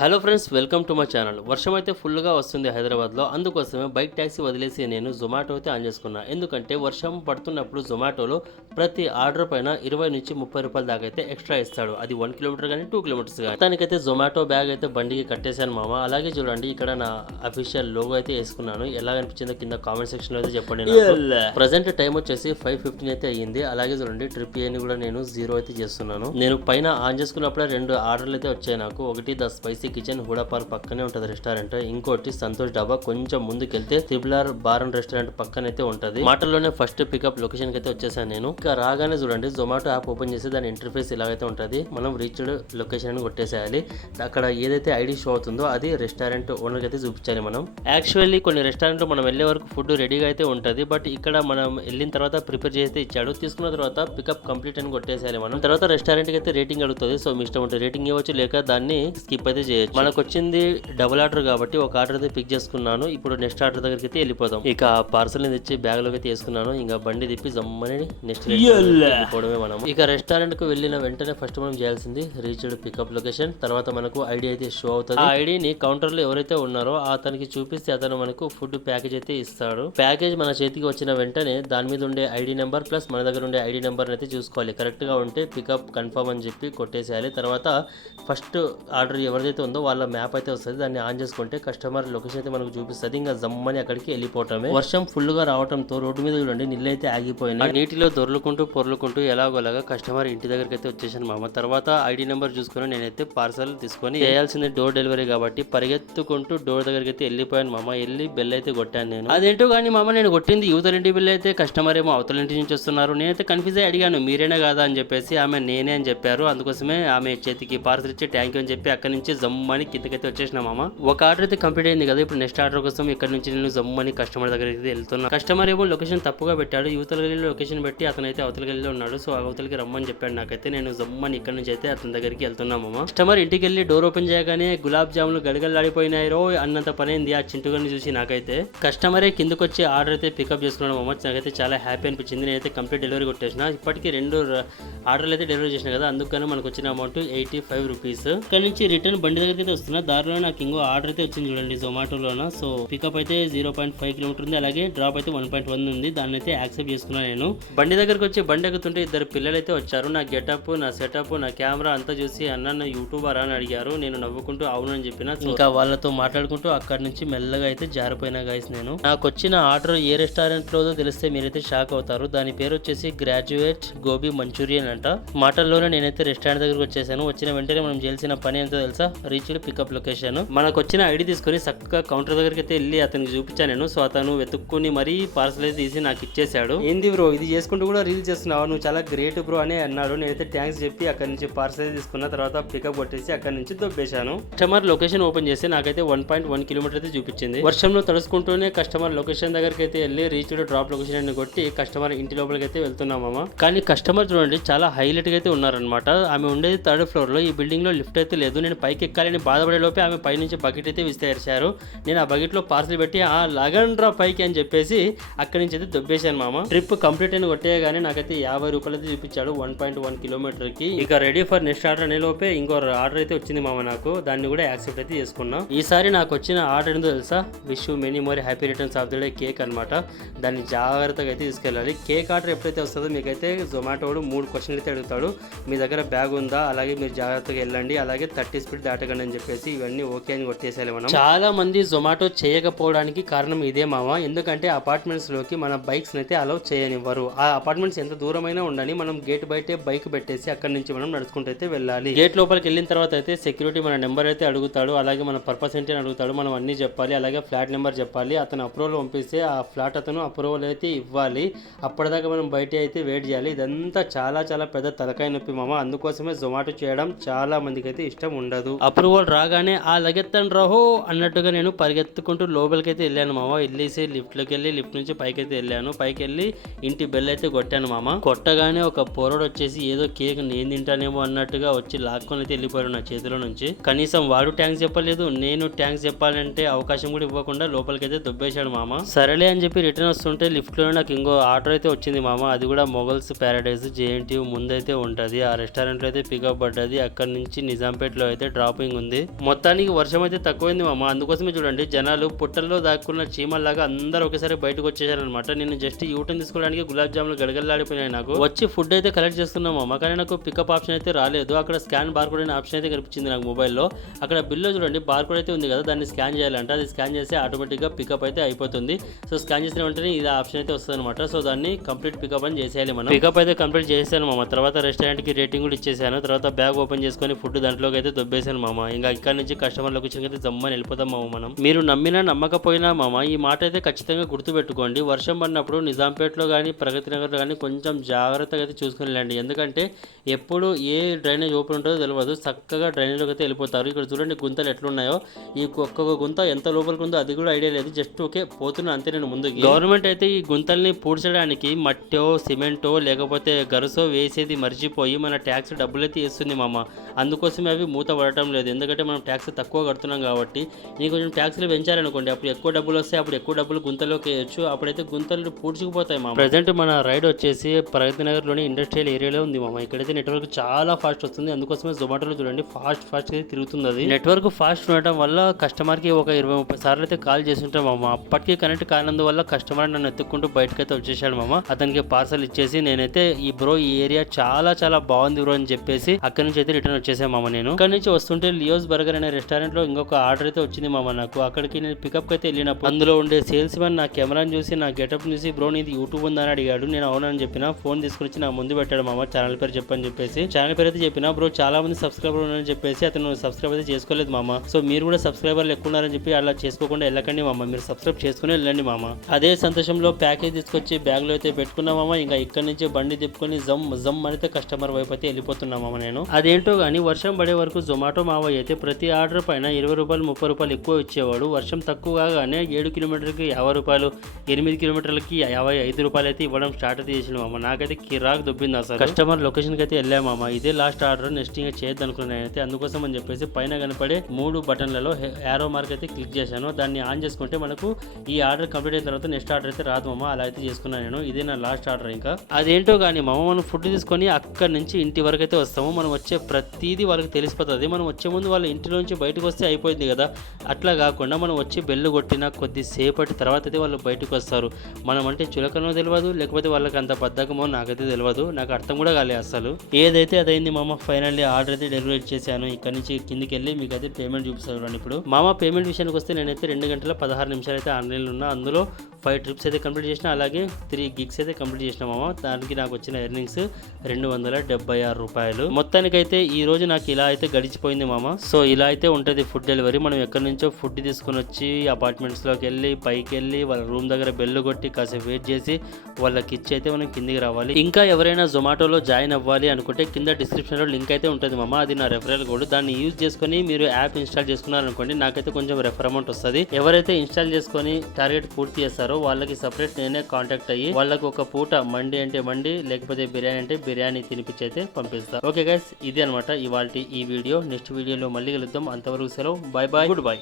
Hello friends welcome to my channel. వర్షం అయితే ఫుల్గా వస్తుంది హైదరాబాద్లో. అందుకోసమే బైక్ ట్యాక్సీ వదిలేసి నేను జొమాటో అయితే ఆన్ చేసుకున్నా. ఎందుకంటే వర్షం పడుతున్నప్పుడు జొమాటోలో ప్రతి ఆర్డర్ పైన ఇరవై నుంచి ముప్పై రూపాయల దాకా అయితే ఎక్స్ట్రా ఇస్తాడు. అది వన్ కిలోమీటర్ కానీ టూ కిలోమీటర్స్ కానీ. దానికైతే జొమాటో బ్యాగ్ అయితే బండికి కట్టేశాను మామ. అలాగే చూడండి ఇక్కడ నా అఫీషియల్ లోగో అయితే వేసుకున్నాను. ఎలా అనిపించిందో కింద కామెంట్ సెక్షన్లో అయితే చెప్పండి ప్రజెంట్ టైం వచ్చేసి ఫైవ్ ఫిఫ్టీన్ అయితే అయ్యింది. అలాగే చూడండి ట్రిప్ అని కూడా నేను జీరో అయితే చేస్తున్నాను. నేను పైన ఆన్ చేసుకున్నప్పుడే రెండు ఆర్డర్లు అయితే వచ్చాయి నాకు. ఒకటి ద స్పైసీ కిచెన్ హుడా పక్కనే ఉంటుంది రెస్టారెంట్. ఇంకోటి సంతోష్ డాబా కొంచెం ముందుకెళ్తే త్రిబులార్ బార్ అండ్ రెస్టారెంట్ అయితే ఉంటది. మాటల్లోనే ఫస్ట్ పికప్ లొకేషన్కి అయితే వచ్చేసాను నేను. ఇక రాగానే చూడండి జొమాటో యాప్ ఓపెన్ చేసి దాని ఇంటర్ఫేస్ ఇలాగైతే ఉంటుంది. మనం రీచ్డ్ లొకేషన్ అని కొట్టేసేయాలి. అక్కడ ఏదైతే ఐడి షో అవుతుందో అది రెస్టారెంట్ ఓనర్ అయితే చూపించాలి మనం. యాక్చువల్లీ కొన్ని రెస్టారెంట్లో మనం వెళ్ళే వరకు ఫుడ్ రెడీగా అయితే ఉంటుంది. బట్ ఇక్కడ మనం వెళ్ళిన తర్వాత ప్రిపేర్ చేస్తే ఇచ్చాడు. తీసుకున్న తర్వాత పికప్ కంప్లీట్ అని కొట్టేసేయాలి మనం. తర్వాత రెస్టారెంట్కి అయితే రేటింగ్ అడుగుతుంది. సో మీ ఇష్టం ఉంటే రేటింగ్ ఇవ్వచ్చు లేక దాన్ని స్కిప్ అయితే చేయొచ్చు. మనకు వచ్చింది డబుల్ ఆర్డర్ కాబట్టి ఒక ఆర్డర్ అయితే పిక్ చేసుకున్నాను. ఇప్పుడు నెక్స్ట్ ఆర్డర్ దగ్గరికి అయితే వెళ్ళిపోదాం. ఇక పార్సల్ తెచ్చి బ్యాగ్లోకి అయితే తీసుకున్నాను ఇంకా బండి తిప్పి జమ్మని నెక్స్ట్ వెళ్ళిపోవడమే మనం ఇక రెస్టారెంట్కు వెళ్ళిన వెంటనే ఫస్ట్ మనం చేయాల్సింది రీచ్డ్ పికప్ లొకేషన్ తర్వాత మనకు ఐడి అయితే షో అవుతుంది. ఆ ఐడిని కౌంటర్లో ఎవరైతే ఉన్నారో అతనికి చూపిస్తే అతను మనకు ఫుడ్ ప్యాకేజ్ అయితే ఇస్తాడు. ప్యాకేజ్ మన చేతికి వచ్చిన వెంటనే దాని మీద ఉండే ఐడి నెంబర్ ప్లస్ మన దగ్గర ఉండే ఐడి నెంబర్ అయితే చూసుకోవాలి. కరెక్ట్గా ఉంటే పికప్ కన్ఫర్మ్ అని చెప్పి కొట్టేసేయాలి. తర్వాత ఫస్ట్ ఆర్డర్ ఎవరిదైతే ఉందో వాళ్ళ మ్యాప్ అయితే వస్తుంది. దాన్ని ఆన్ చేసుకుంటే కస్టమర్ లొకేషన్ అయితే మనకు చూపిస్తుంది. ఇంకా జమ్మని అక్కడికి వెళ్ళిపోవటమే. వర్షం ఫుల్గా రావడంతో రోడ్డు మీద చూడండి నీళ్ళు అయితే ఆగిపోయినాయి నీటిలో దొర్లుకుంటూ పొర్లుకుంటూ ఎలాగోలాగా కస్టమర్ ఇంటి దగ్గరికి అయితే వచ్చేసాను మామ. తర్వాత ఐడి నెంబర్ చూసుకొని నేనైతే పార్సల్ తీసుకొని చేయాల్సింది డోర్ డెలివరీ కాబట్టి పరిగెత్తుకుంటూ డోర్ దగ్గరికి అయితే వెళ్ళిపోయాను మామ. వెళ్ళి బెల్ అయితే కొట్టాను నేను. అదేంటో కానీ మామ నేను కొట్టింది యువతలింటి బిల్ అయితే కస్టమర్ ఏమో అవతల ఇంటి నుంచి వస్తున్నారు. నేనైతే కన్ఫ్యూజ్ అయ్యి అడిగాను మీరేనా కాదా అని చెప్పేసి. ఆమె నేనే అని చెప్పారు. అందుకోసమే ఆమె చేతికి పార్సల్ ఇచ్చి ట్యాంక్ అని చెప్పి అక్కడి నుంచి జమ్మని కిందకైతే వచ్చేసిన మామ. ఒక ఆర్డర్ అయితే కంప్లీట్ అయింది కదా ఇప్పుడు నెక్స్ట్ ఆర్డర్ కోసం ఇక్కడ నుంచి నేను జమ్మని కస్టమర్ దగ్గరికి అయితే వెళ్తున్నా. కస్టమర్ ఏమో లొకేషన్ తప్పుగా పెట్టాడు యువతల గల్లీలో లొకేషన్ పెట్టి అతను అయితే అవతల గల్లీలో ఉన్నాడు సో అవతలకి రమ్మని చెప్పాడు నాకైతే. నేను జమ్మని ఇక్కడ నుంచి అయితే అతని దగ్గరికి వెళ్తున్నా మామ. కస్టమర్ ఇంటికి వెళ్ళి డోర్ ఓపెన్ చేయగానే గులాబ్ జాములు గడగడలాడిపోయినాయి రో అన్నంత పని అయింది ఆ చింటుగాని చూసి నాకైతే. కస్టమరే కిందకు వచ్చి ఆర్డర్ అయితే పికప్ చేసుకున్నాడు మామ. నాకైతే చాలా హ్యాపీ అనిపించింది. నేనైతే కంప్లీట్ డెలివరీ కొట్టేసిన. ఇప్పటికి రెండు ఆర్డర్లు అయితే డెలివరీ చేసిన కదా అందుకని మనకు వచ్చిన అమౌంట్ ఎయిటీ ఫైవ్ రూపీస్ ఇక్కడ నుంచి రిటర్న్ బండి దగ్గరికి అయితే వస్తున్నా. దారిలో నాకు ఇంకో ఆర్డర్ అయితే వచ్చింది చూడండి జొమాటోలోన. సో పికప్ అయితే జీరో పాయింట్ ఫైవ్ కిలోమీటర్ ఉంది. అలాగే డ్రాప్ అయితే వన్ పాయింట్ వన్ ఉంది. దాన్ని అయితే యాక్సెప్ట్ చేసుకున్నాను నేను. బండి దగ్గరకు వచ్చి బండి ఎక్కుతుంటే ఇద్దరు పిల్లలు అయితే వచ్చారు. నా గెటప్ నా సెటప్ నా కెమెరా అంతా చూసి అన్న నా యూట్యూబర్ అని అడిగారు. నేను నవ్వుకుంటూ అవునని చెప్పిన. ఇంకా వాళ్ళతో మాట్లాడుకుంటూ అక్కడ నుంచి మెల్లగా అయితే జారిపోయిన గైస్ నేను. నాకు వచ్చిన ఆర్డర్ ఏ రెస్టారెంట్లో తెలిస్తే మీరైతే షాక్ అవుతారు. దాని పేరు వచ్చేసి గ్రాడ్యుయేట్ గోబీ మంచూరియన్ అంట. మాటల్లోనే నేనైతే రెస్టారెంట్ దగ్గరకు వచ్చేసాను. వచ్చిన వెంటనే మనం చేయాల్సిన పని ఎంతో తెలుసా? రీచ్డ్ పికప్ లొకేషన్ మనకు వచ్చిన ఐడి తీసుకొని చక్కగా కౌంటర్ దగ్గరికి అయితే వెళ్ళి అతనికి చూపించాను నేను. సో అతను వెతుక్కుని మరీ పార్సల్ అయితే తీసి నాకు ఇచ్చేసాడు ఏంది బ్రో ఇది చేసుకుంటూ కూడా రీల్ చేస్తున్నావు? నువ్వు చాలా గ్రేట్ బ్రో అని అన్నాడు. నేనైతే థ్యాంక్స్ చెప్పి అక్కడ నుంచి పార్సల్ తీసుకున్న తర్వాత పికప్ కొట్టేసి అక్కడ నుంచి దొబ్బేశాను. కస్టమర్ లొకేషన్ ఓపెన్ చేసి నాకైతే వన్ పాయింట్ వన్ కిలోమీటర్ అయితే చూపించింది. వర్షంలో తడుచుకుంటూనే కస్టమర్ లొకేషన్ దగ్గరికి అయితే వెళ్ళి రీచ్డ్ డ్రాప్ లొకేషన్ అని కొట్టి కస్టమర్ ఇంటి లోపలికి అయితే వెళ్తున్నామమ్మ కానీ కస్టమర్ చూడండి చాలా హైలైట్గా అయితే ఉన్నారనమాట ఆమె ఉండేది థర్డ్ ఫ్లోర్లో. ఈ బిల్డింగ్లో లిఫ్ట్ అయితే లేదు. నేను పైకి ఎక్కాలని బాధపడే లోపే ఆమె పైనుంచి బకెట్ అయితే విస్తరించారు నేను ఆ బకెట్లో పార్సల్ పెట్టి ఆ లగండ్రా పైకి అని చెప్పేసి అక్కడి నుంచి అయితే దొబ్బేశాను మామ. ట్రిప్ కంప్లీట్ అయిన కొట్టేయగానే నాకైతే యాభై రూపాయలు అయితే చూపించాడు వన్ పాయింట్ వన్ కిలోమీటర్కి ఇక రెడీ ఫర్ నెక్స్ట్ ఆర్డర్ అనే లోపే ఇంకో ఆర్డర్ అయితే వచ్చింది మామ నాకు. దాన్ని కూడా యాక్సెప్ట్ అయితే చేసుకున్నా. ఈసారి నాకు వచ్చిన ఆర్డర్ ఏందో తెలుసా? Wish many more happy returns of the day cake అనమాట దాన్ని జాగ్రత్తగా అయితే తీసుకెళ్ళాలి. కేక్ ఆర్డర్ ఎప్పుడైతే వస్తుందో మీకైతే జొమాటోడు మూడు క్వశ్చన్లు అయితే అడుగుతాడు. మీ దగ్గర బ్యాగ్ ఉందా? అలాగే మీరు జాగ్రత్తగా వెళ్ళండి. అలాగే థర్టీ స్పీడ్ దాటకండి అని చెప్పేసి ఇవన్నీ ఓకే అని కొట్టేసేయాలి మనం. చాలా మంది జొమాటో చేయకపోవడానికి కారణం ఇదే మామ. ఎందుకంటే అపార్ట్మెంట్స్లోకి మన బైక్స్ అయితే అలౌ చేయనివ్వరు. ఆ అపార్ట్మెంట్స్ ఎంత దూరమైనా ఉండని మనం గేట్ బయటే బైక్ పెట్టేసి అక్కడ నుంచి మనం నడుచుకుంటూ అయితే వెళ్ళాలి. గేట్ లోపలికి వెళ్ళిన తర్వాత అయితే సెక్యూరిటీ మన నెంబర్ అయితే అడుగుతాడు. అలాగే మన పర్పస్ ఏంటి అని అడుగుతాడు. మనం అన్ని చెప్పాలి. అలాగే ఫ్లాట్ నెంబర్ చెప్పాలి. అతను అప్రూవల్ పంపిస్తే ఆ ఫ్లాట్ అతను అప్రూవల్ అయితే ఇవ్వాలి. అప్పటిదాకా మనం బయట అయితే వెయిట్ చేయాలి. ఇదంతా చాలా చాలా పెద్ద తలకాయ నొప్పి మామ. అందుకోసమే జొమాటో చేయడం చాలా మందికి అయితే ఇష్టం ఉండదు. అప్రూవల్ రాగానే ఆ లగెత్తన్ రహో అన్నట్టుగా నేను పరిగెత్తుకుంటూ లోపలికి అయితే వెళ్ళాను మామ. వెళ్ళేసి లిఫ్ట్లోకి వెళ్ళి లిఫ్ట్ నుంచి పైకి అయితే వెళ్ళాను. పైకి వెళ్ళి ఇంటి బెల్ అయితే కొట్టాను మామ. కొట్టగానే ఒక పొరడు వచ్చేసి ఏదో కేక్ నేను తింటానేమో అన్నట్టుగా వచ్చి లాక్కొని అయితే వెళ్ళిపోయాడు నా చేతిలో నుంచి. కనీసం వాడు ట్యాంక్స్ చెప్పలేదు నేను ట్యాంక్స్ చెప్పాలంటే అవకాశం కూడా ఇవ్వకుండా లోపలికైతే దుబ్బేశాడు మామ. సరేలే అని చెప్పి రిటర్న్ వస్తుంటే లిఫ్ట్లో నాకు ఇంకో ఆర్డర్ అయితే వచ్చింది మామ. అది కూడా మొగల్స్ ప్యారడైజ్ జేఎన్టీ ముందైతే ఉంటుంది. ఆ రెస్టారెంట్లో అయితే పికప్ పడ్డది. అక్కడ నుంచి నిజాంపేటలో అయితే డ్రాప్ టైమింగ్ ఉంది. మొత్తానికి వర్షం అయితే తక్కువైంది మామ. అందుకోసమే చూడండి జనాలు పుట్టల్లో దాక్కున్న చీమల్లాగా అందరూ ఒకేసారి బయటకు వచ్చేసారనమాట నేను జస్ట్ యూటర్న్ తీసుకోవడానికి గులాబ్ జాములు గడగల్లాడిపోయినాయి నాకు. వచ్చి ఫుడ్ అయితే కలెక్ట్ చేస్తున్నాం మామ కానీ నాకు పికప్ ఆప్షన్ అయితే రాలేదు. అక్కడ స్కాన్ బార్ కోడ్ అనే ఆప్షన్ అయితే కనిపించింది నాకు మొబైల్లో అక్కడ బిల్లో చూడండి బార్ కోడ్ అయితే ఉంది కదా దాన్ని స్కాన్ చేయాలంటే. అది స్కాన్ చేస్తే ఆటోమేటిక్గా పికప్ అయితే అయిపోతుంది. సో స్కాన్ చేసిన వెంటనే ఇది ఆప్షన్ అయితే వస్తుంది అనమాట సో దాన్ని కంప్లీట్ పికప్ అని చేసేయాలి మనం. పికప్ అయితే కంప్లీట్ చేశాను మామ. తర్వాత రెస్టారెంట్కి రేటింగ్ కూడా ఇచ్చేసాను. తర్వాత బ్యాగ్ ఓపెన్ చేసుకొని ఫుడ్ దాంట్లోకి అయితే దొబ్బేసాను మామ. ఇంకా ఇక్కడ నుంచి కస్టమర్ లొకేషన్ అయితే జమ్మని వెళ్ళిపోతాం మామ మనం. మీరు నమ్మినా నమ్మకపోయినా మామ ఈ మాట అయితే ఖచ్చితంగా గుర్తుపెట్టుకోండి. వర్షం పడినప్పుడు నిజాంపేటలో కానీ ప్రగతి నగర్లో కానీ కొంచెం జాగ్రత్తగా అయితే చూసుకుని వెళ్ళండి. ఎందుకంటే ఎప్పుడు ఏ డ్రైనేజ్ ఓపెన్ ఉంటుందో తెలియదు చక్కగా డ్రైనేజ్లోకి అయితే వెళ్ళిపోతారు. ఇక్కడ చూడండి గుంతలు ఎట్లున్నాయో. ఈ ఒక్కొక్క గుంత ఎంత లోపలికి ఉందో అది కూడా ఐడియా లేదు. జస్ట్ ఓకే పోతున్నా అంతే నేను ముందుకి. గవర్నమెంట్ అయితే ఈ గుంతల్ని పూడ్చడానికి మట్టో సిమెంటో లేకపోతే గరుసో వేసేది మర్చిపోయి మన ట్యాక్స్ డబ్బులు అయితే ఇస్తుంది మామ. అందుకోసమే అవి మూత పడటం లేదు. ఎందుకంటే మనం ట్యాక్స్ తక్కువ కడుతున్నాం కాబట్టి నీకు కొంచెం ట్యాక్స్లు పెంచారనుకోండి అప్పుడు ఎక్కువ డబ్బులు వస్తాయి అప్పుడు ఎక్కువ డబ్బులు గుంతలోకి వేయచ్చు. అప్పుడైతే గుంతలు పూడ్చుకుపోతాయి మామ. ప్రజెంట్ మన రైడ్ వచ్చేసి ప్రగతి నగర్లోని ఇండస్ట్రియల్ ఏరియాలో ఉంది మామ. ఇక్కడైతే నెట్వర్క్ చాలా ఫాస్ట్ వస్తుంది. అందుకోసమే జొమాటోలో చూడండి ఫాస్ట్ ఫాస్ట్ అయితే తిరుగుతుంది అది నెట్వర్క్ ఫాస్ట్ ఉండటం వల్ల కస్టమర్కి ఒక ఇరవై ముప్పై సార్లు అయితే కాల్ చేస్తుంటాం మామ. అప్పటికి కనెక్ట్ కానందువల్ల కస్టమర్ నన్ను ఎత్తుక్కుంటూ బయటకైతే వచ్చేసాడు మామ. అతనికి పార్సల్ ఇచ్చేసి నేనైతే ఈ బ్రో ఈ ఏరియా చాలా చాలా బాగుంది బ్రో అని చెప్పేసి అక్కడి నుంచి అయితే రిటర్న్ వచ్చేసాను మామ నేను. అక్కడి నుంచి వస్తుంటే లియోస్ బర్గర్ అనే రెస్టారెంట్లో ఇంకొక ఆర్డర్ అయితే వచ్చింది మామ నాకు. అక్కడికి నేను పికప్ అయితే వెళ్ళినప్పుడు అందులో ఉండే సేల్స్ మ్యాన్ నా కెమెరాని చూసి నా గెటప్ చూసి బ్రో నీది యూట్యూబ్ ఉందని అడిగాడు. నేను అవునని చెప్పిన ఫోన్ తీసుకుని వచ్చి నా ముందు పెట్టాడు మామ ఛానల్ పేరు చెప్పని చెప్పేసి. ఛానల్ పేరు అయితే చెప్పిన బ్రో చాలా మంది సబ్స్క్రైబర్ ఉన్నారని చెప్పేసి అతను సబ్స్క్రైబ్ అయితే చేసుకోలేదు మామ. సో మీరు కూడా సబ్స్క్రైబర్లు ఎక్కువ ఉన్నారని చెప్పి అలా చేసుకోకుండా వెళ్ళకండి మామ. మీరు సబ్స్క్రైబ్ చేసుకుని వెళ్ళండి మామ. అదే సంతోషంలో ప్యాకేజ్ తీసుకొచ్చి బ్యాగ్లో అయితే పెట్టుకున్నామామ ఇంకా ఇక్కడ నుంచి బండి తిప్పుకొని జమ్ జమ్ అయితే కస్టమర్ వైపు అయితే వెళ్ళిపోతున్నామామ నేను. అదేంటో కానీ వర్షం పడే వరకు జొమాటో మావయ్య అయితే ప్రతి ఆర్డర్ పైన ఇరవై రూపాయలు ముప్పై రూపాయలు ఎక్కువ ఇచ్చేవాడు. వర్షం తక్కువ కాగానే ఏడు కిలోమీటర్లకి యాభై రూపాయలు ఎనిమిది కిలోమీటర్లకి యాభై ఐదు రూపాయలు అయితే ఇవ్వడం స్టార్ట్ అయితే చేసిన మామ. నాకైతే కిరాక్ దొబ్బింది అసలు. కస్టమర్ లొకేషన్కి అయితే వెళ్ళాము మామ. ఇదే లాస్ట్ ఆర్డర్ నెక్స్ట్ ఇంకా చేయొద్దు అనుకున్నాను అయితే అందుకోసం అని చెప్పేసి పైన కనపడే మూడు బటన్లలో యారో మార్క్ అయితే క్లిక్ చేశాను. దాన్ని ఆన్ చేసుకుంటే మనకు ఈ ఆర్డర్ కంప్లీట్ అయిన తర్వాత నెక్స్ట్ ఆర్డర్ అయితే రాదు మామ. అలా అయితే చేసుకున్నాను నేను. ఇదే నా లాస్ట్ ఆర్డర్ ఇంకా. అదేంటో కానీ మామ మనం ఫుడ్ తీసుకొని అక్కడి నుంచి ఇంటి వరకు అయితే వస్తాము. మనం వచ్చే ప్రతిదీ వాళ్ళకి తెలిసిపోతుంది. మనం వచ్చే ముందు వాళ్ళ ఇంటిలోంచి బయటకు వస్తే అయిపోయింది కదా. అట్లా కాకుండా మనం వచ్చి బెల్లు కొట్టిన కొద్దిసేపటి తర్వాత అయితే వాళ్ళు బయటకు వస్తారు మనం అంటే చులకనో తెలియదు లేకపోతే వాళ్ళకి అంత బద్ధకమో నాకైతే తెలియదు నాకు అర్థం కూడా కాలేదు అసలు ఏదైతే అదైంది మామ ఫైనల్లీ ఆర్డర్ అయితే డెలివరీ చేశాను ఇక్కడ నుంచి కిందికి వెళ్ళి మీకు అయితే పేమెంట్ చూపిస్తాను ఇప్పుడు. మామ పేమెంట్ విషయానికి వస్తే నేనైతే రెండు గంటల పదహారు నిమిషాలు అయితే ఆన్లైన్లో ఉన్నా. అందులో ఫైవ్ ట్రిప్స్ అయితే కంప్లీట్ చేసిన అలాగే త్రీ గిగ్స్ అయితే కంప్లీట్ చేసిన మామ. దానికి నాకు వచ్చిన ఎర్నింగ్స్ రెండు వందల డెబ్బై ఆరు రూపాయలు. మొత్తానికైతే ఈ రోజు నాకు ఇలా అయితే గడిచిపోయింది మామ. సో ఇలా అయితే ఉంటుంది ఫుడ్ డెలివరీ మనం ఎక్కడి నుంచో ఫుడ్ తీసుకొని వచ్చి అపార్ట్మెంట్స్లోకి వెళ్ళి పైకి వెళ్ళి వాళ్ళ రూమ్ దగ్గర బెల్లు కొట్టి కాసేపు వెయిట్ చేసి వాళ్ళకి ఇచ్చి అయితే మనం కిందికి రావాలి. ఇంకా ఎవరైనా జొమాటోలో జాయిన్ అవ్వాలి అనుకుంటే కింద డిస్క్రిప్షన్లో లింక్ అయితే ఉంటుంది మామ. అది నా రెఫరల్ కోడ్ దాన్ని యూజ్ చేసుకొని మీరు యాప్ ఇన్స్టాల్ చేసుకున్నారనుకోండి నాకైతే కొంచెం రెఫర్ అమౌంట్ వస్తుంది. ఎవరైతే ఇన్స్టాల్ చేసుకొని టార్గెట్ పూర్తి చేస్తారో వాళ్ళకి సపరేట్ నేనే కాంటాక్ట్ అయ్యి వాళ్ళకి ఒక పూట మండి అంటే మండి లేకపోతే బిర్యానీ అంటే బిర్యానీ తినిపించి అయితే పంపిస్తాను ఓకే గైస్ ఇది అనమాట ఇవాళ ఈ వీడియో నెక్స్ట్ వీడియో వీడియోలో మళ్ళీ కలుద్దాం. అంతవరకు సెలవు. Bye bye. Good bye